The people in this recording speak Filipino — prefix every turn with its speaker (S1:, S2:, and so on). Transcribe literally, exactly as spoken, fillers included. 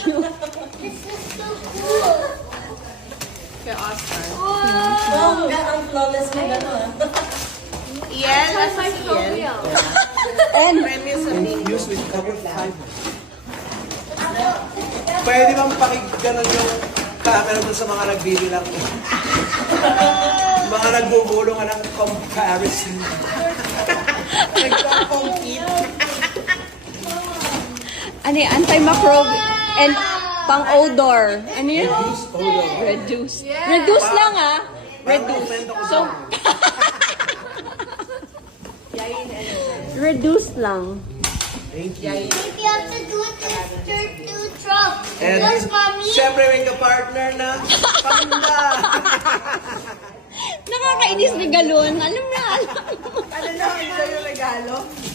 S1: cute.
S2: This is so cool.
S3: Kay Oscar.
S4: Oh, ang flawless mo gano'n.
S3: Ian, nasa si Ian.
S1: And,
S3: Premyo sa Nico.
S5: Use with carbon fiber. Pwede bang pakigganon yung camera dun sa mga nagbili lang? Mga nagbubulong ng comparison.
S3: Nagko-compete.
S1: ano yung antimicrobial and pang-odor. Ano yun?
S5: Reduce odor.
S1: Reduce. Reduce lang ah. Reduce. So, reduce lang.
S5: Thank you.
S2: Maybe I have to do it with your two trucks.
S5: And
S2: Look, mommy.
S5: siyempre may ka-partner na panda.
S1: Nakakainis ni Galon. Alam na, alam.
S3: Ano na, ito yung regalo?